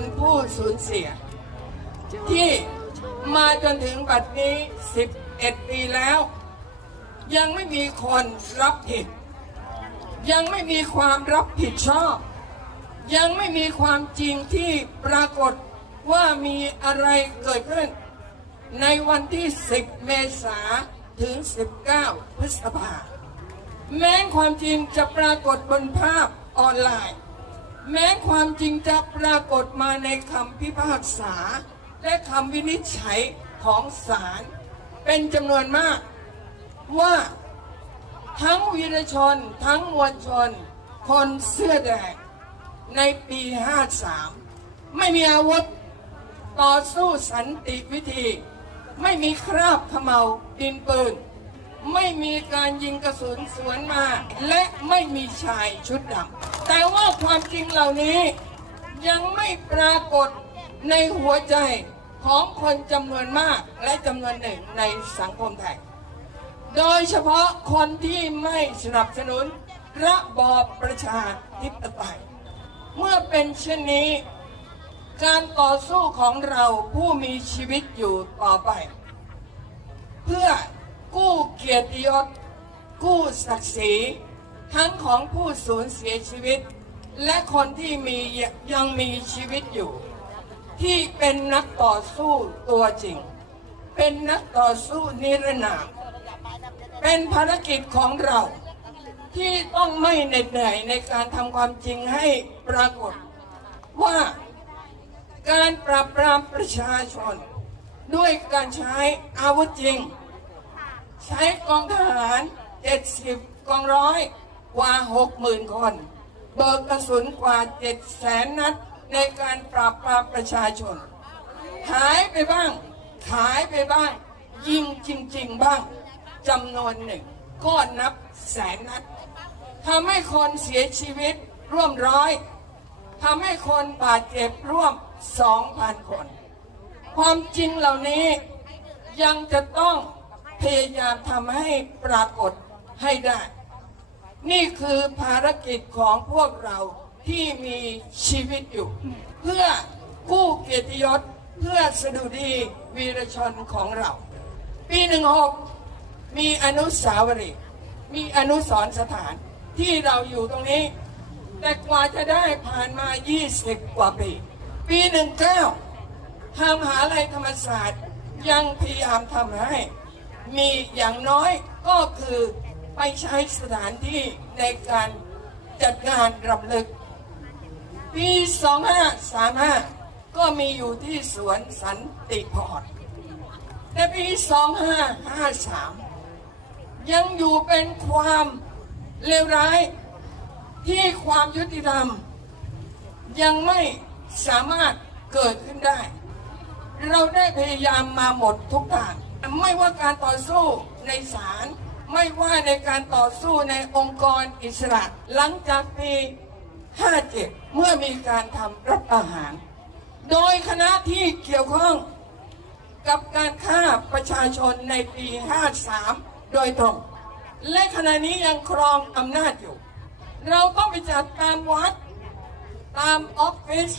นผู้สูญเสีย ที่มาจนถึงบัดนี้ 11 ปีแล้ว ยังไม่มีคนรับผิด ยังไม่มีความรับผิดชอบ ยังไม่มีความจริงที่ปรากฏว่ามีอะไรเกิดขึ้น ในวันที่ 10 เมษาถึง 19 พฤษภาแม้ความจริงจะปรากฏบนภาพออนไลน์ แม้ความจริงจะปรากฏมาในคำพิพากษา และคำวินิจฉัยของศาลเป็นจำนวนมาก ว่าทั้งวีรชน ทั้งมวลชน คนเสื้อแดงในปี 53 ไม่มีอาวุธต่อสู้สันติวิธี ไม่มีคราบขมเมาดินปืน ไม่มีการยิงกระสุนสวนมา และไม่มีชายชุดดำแต่ว่าความจริงเหล่านี้ยังไม่ปรากฏในหัวใจของคนจำนวนมากและจำนวนหนึ่งในสังคมไทย โดยเฉพาะคนที่ไม่สนับสนุนระบอบประชาธิปไตย เมื่อเป็นเช่นนี้ การต่อสู้ของเราผู้มีชีวิตอยู่ต่อไป เพื่อ กู้เกียรติยศ กู้ศักดิ์ศรี ทั้งของผู้สูญเสียชีวิต และคนที่มียังมีชีวิตอยู่ ที่เป็นนักต่อสู้ตัวจริง เป็นนักต่อสู้นิรนาม เป็นภารกิจของเราที่ต้องไม่เหน็ดเหนื่อยในการทำความจริงให้ปรากฏ ว่าการปราบปรามประชาชน ด้วยการใช้อาวุธจริง ใช้กองทหาร70กองร้อยกว่า60,000คน เบิกกระสุนกว่า7แสนนัดในการปราบปรามประชาชน หายไปบ้าง ขายไปบ้าง ยิงจริง ๆ บ้างจำนวนหนึ่งก็นับแสนนัดทำให้คนเสียชีวิตร่วมร้อยทำให้คนบาดเจ็บร่วม2,000คน ความจริงเหล่านี้ยังจะต้อง พยายามทำให้ปรากฏให้ได้ นี่คือภารกิจของพวกเราที่มีชีวิตอยู่ เพื่อกู้เกียรติยศเพื่อสดุดีวีรชนของเรา ปีหนึ่งหกมีอนุสาวรีย์มีอนุสรสถานที่เราอยู่ตรงนี้ แต่กว่าจะได้ผ่านมา 20 กว่าปี ปีหนึ่งเก้าทางมหาลัยธรรมศาสตร์ยังพยายามทำให้ มีอย่างน้อยก็คือไปใช้สถานที่ในการจัดงานรำลึก ปี 2535 ก็มีอยู่ที่สวนสันติพอรแต่ปี 2553 ยังอยู่เป็นความเลวร้ายที่ความยุติธรรม ยังไม่สามารถเกิดขึ้นได้ เราได้พยายามมาหมดทุกทาง ไม่ว่าการต่อสู้ในศาลไม่ว่าในการต่อสู้ในองค์กรอิสระ หลังจากปี 57 เมื่อมีการทำรัฐประหาร โดยคณะที่เกี่ยวข้องกับการฆ่าประชาชนในปี 53 โดยตรง และขณะนี้ยังครองอำนาจอยู่ เราต้องไปจัดตามวัด ตามออฟฟิศ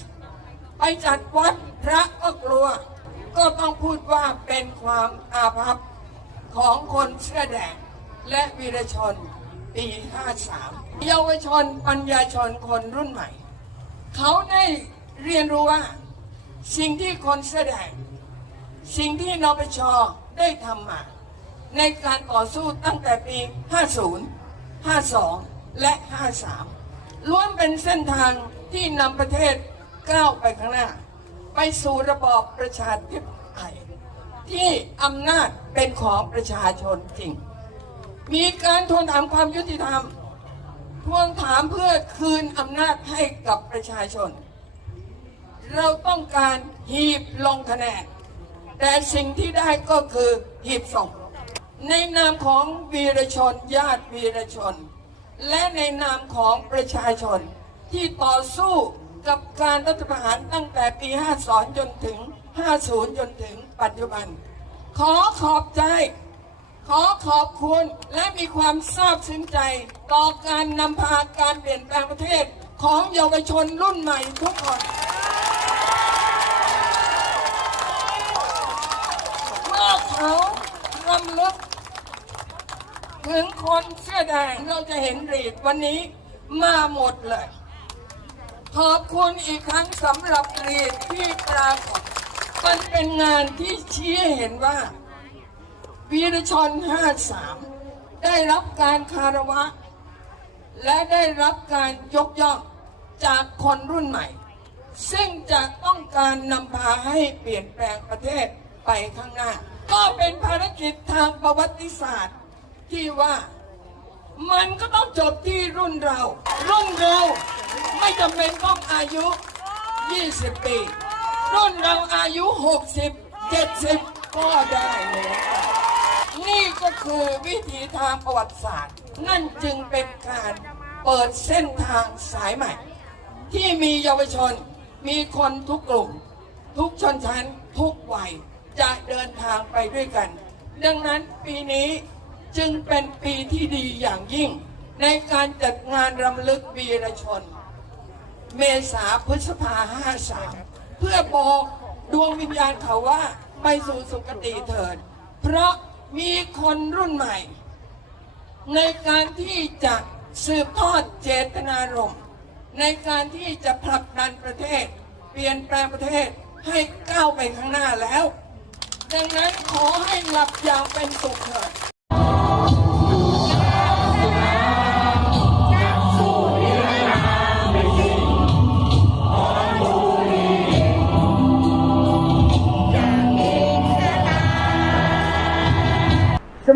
ไปจัดวัดพระก็กลัว ก็ต้องพูดว่าเป็นความอาภัพของคนเสื้อแดงและวีรชนปี 53 เยาวชนปัญญาชนคนรุ่นใหม่ เขาได้เรียนรู้ว่า สิ่งที่คนเสื้อแดงสิ่งที่นปชได้ทำมาในการต่อสู้ตั้งแต่ปี 50 52 และ 53 ล้วนเป็นเส้นทางที่นำประเทศก้าวไปข้างหน้า ไปสู่ระบอบประชาธิปไตยที่อำนาจเป็นของประชาชนจริง มีการทวงถามความยุติธรรม ทวงถามเพื่อคืนอำนาจให้กับประชาชน เราต้องการหีบลงคะแนน แต่สิ่งที่ได้ก็คือหีบส่ง ในนามของวีรชน ญาติวีรชน และในนามของประชาชนที่ต่อสู้ กับการรัฐประหารตั้งแต่ปี 52 จนถึง 50 จนถึงปัจจุบัน ขอขอบใจ ขอขอบคุณและมีความซาบซึ้งใจ ต่อการนำพาการเปลี่ยนแปลงประเทศของเยาวชนรุ่นใหม่ทุกคนเมื่อเขารำลึกถึงคนเสื้อแดงเราจะเห็นรีดวันนี้มาหมดเลย ขอบคุณอีกครั้งสำหรับเรีดที่ปรากฏมันเป็นงานที่ชี้เห็นว่าวีรชน 53 ได้รับการคารวะ และได้รับการยกย่องจากคนรุ่นใหม่ ซึ่งจะต้องการนำพาให้เปลี่ยนแปลงประเทศไปข้างหน้า ก็เป็นภารกิจทางประวัติศาสตร์ที่ว่า มันก็ต้องจบที่รุ่นเรา รุ่นเราไม่จำเป็นต้องอายุ 20 ปี รุ่นเราอายุ 60 70 ก็ได้เลยนี่ก็คือวิถีทางประวัติศาสตร์ นั่นจึงเป็นการเปิดเส้นทางสายใหม่ ที่มีเยาวชนมีคนทุกกลุ่ม ทุกชนชั้น ทุกวัยจะเดินทางไปด้วยกัน ดังนั้นปีนี้ จึงเป็นปีที่ดีอย่างยิ่ง ในการจัดงานรำลึกวีรชน เมษาพฤษภาห้าสามเพื่อบอกดวงวิญญาณเขาว่าไปสู่สุคติเถิด เพราะมีคนรุ่นใหม่ ในการที่จะสืบทอดเจตนารมณ์ในการที่จะผลักดันประเทศ เปลี่ยนแปลงประเทศให้ก้าวไปข้างหน้าแล้ว ดังนั้นขอให้หลับอย่างเป็นสุขเถิด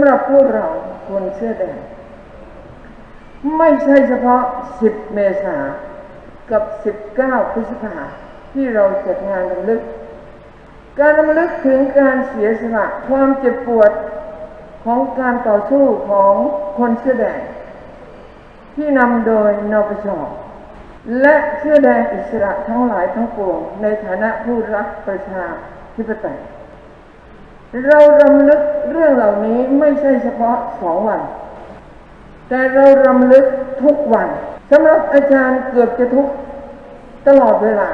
ำหรับพวกเราคนเสื้อแดงไม่ใช่เฉพาะ 10 เมษากับ 19 พฤษภาที่เราจัดงานรำลึก การรำลึกถึงการเสียสละความเจ็บปวดของการต่อสู้ของคนเสื้อแดงที่นำโดยนปชและเสื้อแดงอิสระทั้งหลายทั้งปวงในฐานะผู้รักประชาธิปไตย เรารำลึกเรื่องเหล่านี้ไม่ใช่เฉพาะสองวัน แต่เรารำลึกทุกวันสำหรับอาจารย์เกือบจะทุกตลอดเวลา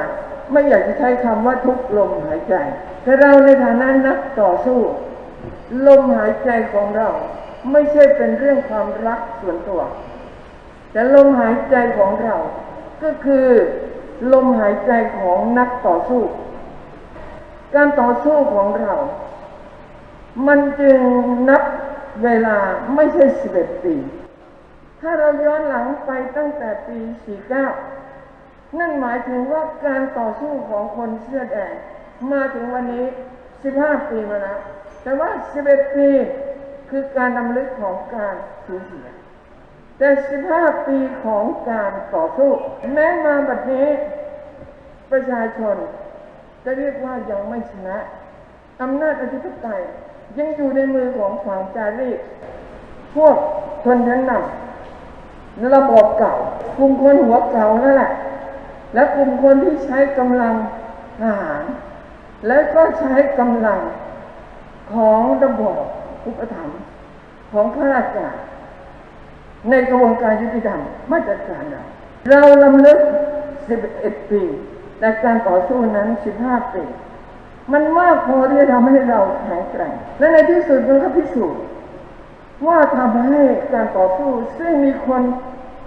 ไม่อยากจะใช้คำว่าทุกลมหายใจ แต่เราในฐานะนักต่อสู้ ลมหายใจของเราไม่ใช่เป็นเรื่องความรักส่วนตัว แต่ลมหายใจของเรา ก็คือลมหายใจของนักต่อสู้ การต่อสู้ของเรา มันจึงนับเวลาไม่ใช่ 11 ปี ถ้าเราย้อนหลังไปตั้งแต่ปี 49 นั่นหมายถึงว่าการต่อสู้ของคนเสื้อแดงมาถึงวันนี้ 15 ปีมาแล้ว แต่ว่า 11 ปีคือการนำลึกของการสูญเสีย แต่ 15 ปีของการต่อสู้ แม้มาบัดนี้ ประชาชนจะเรียกว่ายังไม่ชนะอำนาจอธิปไตย ยังอยู่ในมือของฝั่งจารีตพวกชนชั้นนำระบบเก่ากลุ่มคนหัวเก่านั่นแหละ และกลุ่มคนที่ใช้กำลังทหาร และก็ใช้กำลังของระบบอุปถัมภ์ของข้าราชการในกระบวนการยุติธรรมมาตรการเราเราลำลึก 11 ปี แต่การต่อสู้นั้น 15 ปี มันมากพอที่จะทำให้เราแข็งแกร่ง และในที่สุดมันก็พิสูจน์ว่าทำให้การต่อสู้ ซึ่งมีคน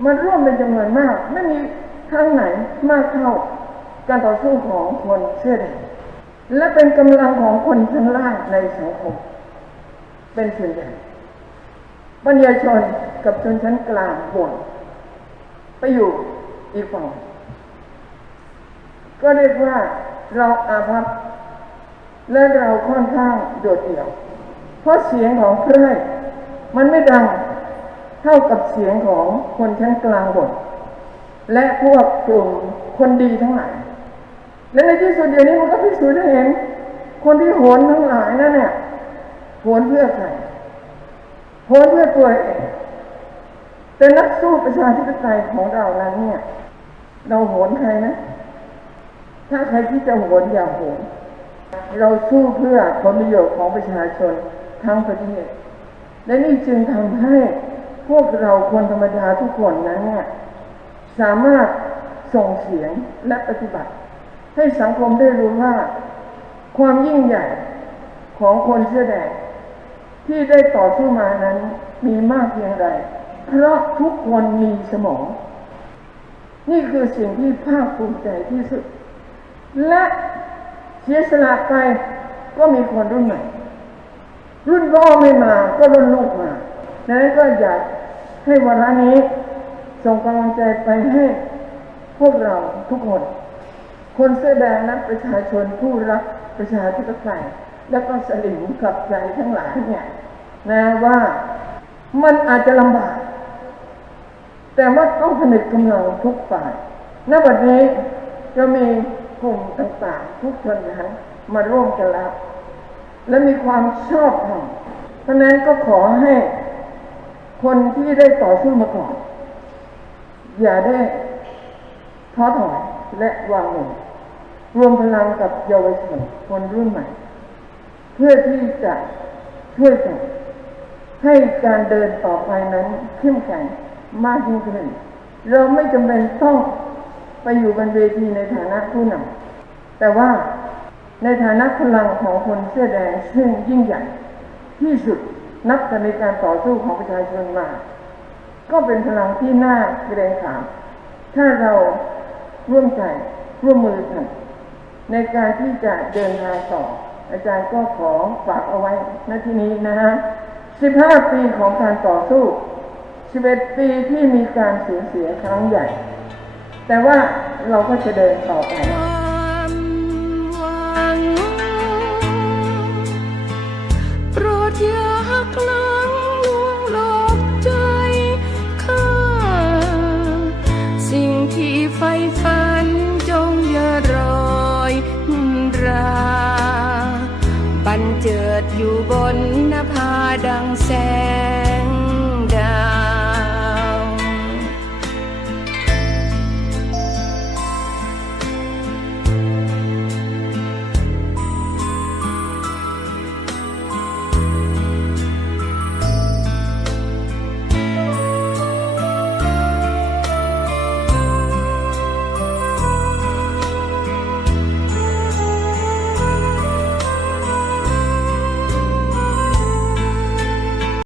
มาร่วมเป็นจำนวนมาก ไม่มีครั้งไหนมากเท่าการต่อสู้ของคนเสื้อแดงและเป็นกำลังของคนชั้นล่างในสังคม เป็นส่วนใหญ่ปัญญาชนกับชนชั้นกลางบ่นไปอยู่อีกฝั่งก็เรียกว่าเราอาภัพ และเราค่อนข้างโดดเดี่ยว เพราะเสียงของเครื่อยมันไม่ดังเท่ากับเสียงของคนชั้นกลางบทและพวกกลุ่มคนดีทั้งหลายและในที่สุดเดียวนี้มันก็พิสูจน์ให้เห็น คนที่โหนทั้งหลายนั่นเนี่ยโหนเพื่อใครโหนเพื่อตัวเองแต่นักสู้ประชาธิปไตยของเรานั้นเนี่ย เราโหนใครนะ ถ้าใครที่จะโหนอย่าโหน เราสู้เพื่อผลประโยชน์ของประชาชนทั้งประเทศ และนี่จึงทำให้พวกเราคนธรรมดาทุกคนนั้นเนี่ยสามารถส่งเสียงและปฏิบัติ ให้สังคมได้รู้ว่า ความยิ่งใหญ่ของคนเสื้อแดงที่ได้ต่อสู้มานั้นมีมากเพียงใด เพราะทุกคนมีสมอง นี่คือสิ่งที่ภาคภูมิใจที่สุด และ เสียสละไปก็มีคนรุ่นใหม่ รุ่นพ่อไม่มา ก็รุ่นลูกมาดังนั้นก็อยากให้วันนี้ ส่งกำลังใจไปให้พวกเราทุกคน คนเสื้อแดงนั้นประชาชนผู้รักประชาธิปไตยแล้วก็สลิมกับใจทั้งหลายเนี่ยนะว่ามันอาจจะลำบาก แต่ว่าต้องผนึกกำลังทุกฝ่ายณวันนี้จะมี กลุ่มต่างๆทุกชนนั้นมาร่วมกันแล้วและมีความชอบธรรมเพราะนั้นก็ขอให้คนที่ได้ต่อสู้มาก่อน อย่าได้ท้อถอยและวางมือรวมพลังกับเยาวชนคนรุ่นใหม่ เพื่อที่จะช่วยกันให้การเดินต่อไปนั้นเข้มแข็งมากยิ่งขึ้น เราไม่จำเป็นต้อง ไปอยู่บนเวทีในฐานะผู้นำแต่ว่าในฐานะพลังของคนเสื้อแดงซึ่งยิ่งใหญ่ที่สุดนับแต่ในการต่อสู้ของประชาชนมา ก็เป็นพลังที่น่าเกรงขาม ถ้าเราร่วมใจร่วมมือกันในการที่จะเดินทางต่อ อาจารย์ก็ขอฝากเอาไว้ณที่นี้นะฮะ 15 ปีของการต่อสู้ 11 ปีที่มีการสูญเสียครั้งใหญ่ แต่ว่าเราก็จะเดินต่อไป